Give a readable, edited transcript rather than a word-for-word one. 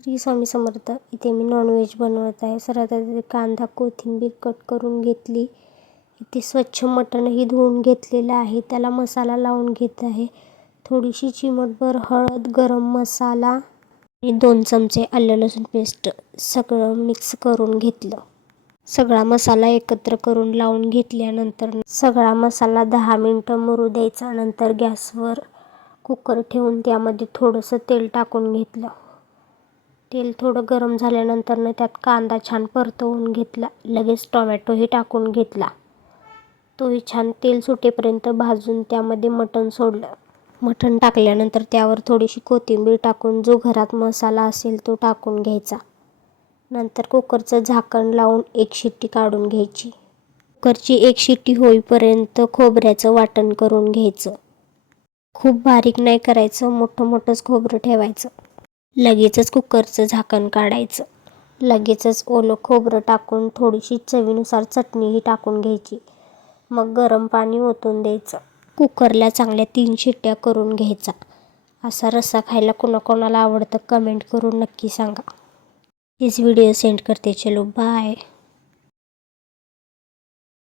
श्री स्वामी समर्थ. इथे मी नॉनव्हेज बनवत आहे. सर्वात आधी कांदा कोथिंबीर कट करून घेतली. इथे स्वच्छ मटणही धुवून घेतलेलं आहे. त्याला मसाला लावून घेत आहे. थोडीशी चिमटभर हळद, गरम मसाला आणि 2 चमचे आलं लसूण पेस्ट सगळं मिक्स करून घेतलं. सगळा मसाला एकत्र करून लावून घेतल्यानंतर सगळा मसाला 10 मिनटं मुरू द्यायचा. नंतर गॅसवर कुकर ठेवून त्यामध्ये थोडंसं तेल टाकून घेतलं. तेल थोडं गरम झाल्यानंतर त्यात कांदा छान परतवून घेतला. लगेच टोमॅटोही टाकून घेतला. तोही छान तेल सुटेपर्यंत भाजून त्यामध्ये मटण सोडलं. मटण टाकल्यानंतर त्यावर थोडीशी कोथिंबीर टाकून जो घरात मसाला असेल तो टाकून घ्यायचा. नंतर कुकरचं झाकण लावून 1 शिट्टी काढून घ्यायची. कुकरची 1 शिट्टी होईपर्यंत खोबऱ्याचं वाटण करून घ्यायचं. खूप बारीक नाही करायचं, मोठंच खोबरं ठेवायचं. लगेचच कुकरचं झाकण काढायचं. लगेचच ओलं खोबरं टाकून थोडीशी चवीनुसार चटणीही टाकून घ्यायची. मग गरम पाणी ओतून द्यायचं. कुकरला चांगल्या 3 शिट्ट्या करून घ्यायचा. असा रस्सा खायला कोणाकोणाला आवडतं कमेंट करून नक्की सांगा. हेच व्हिडिओ सेंड करते. चलो बाय.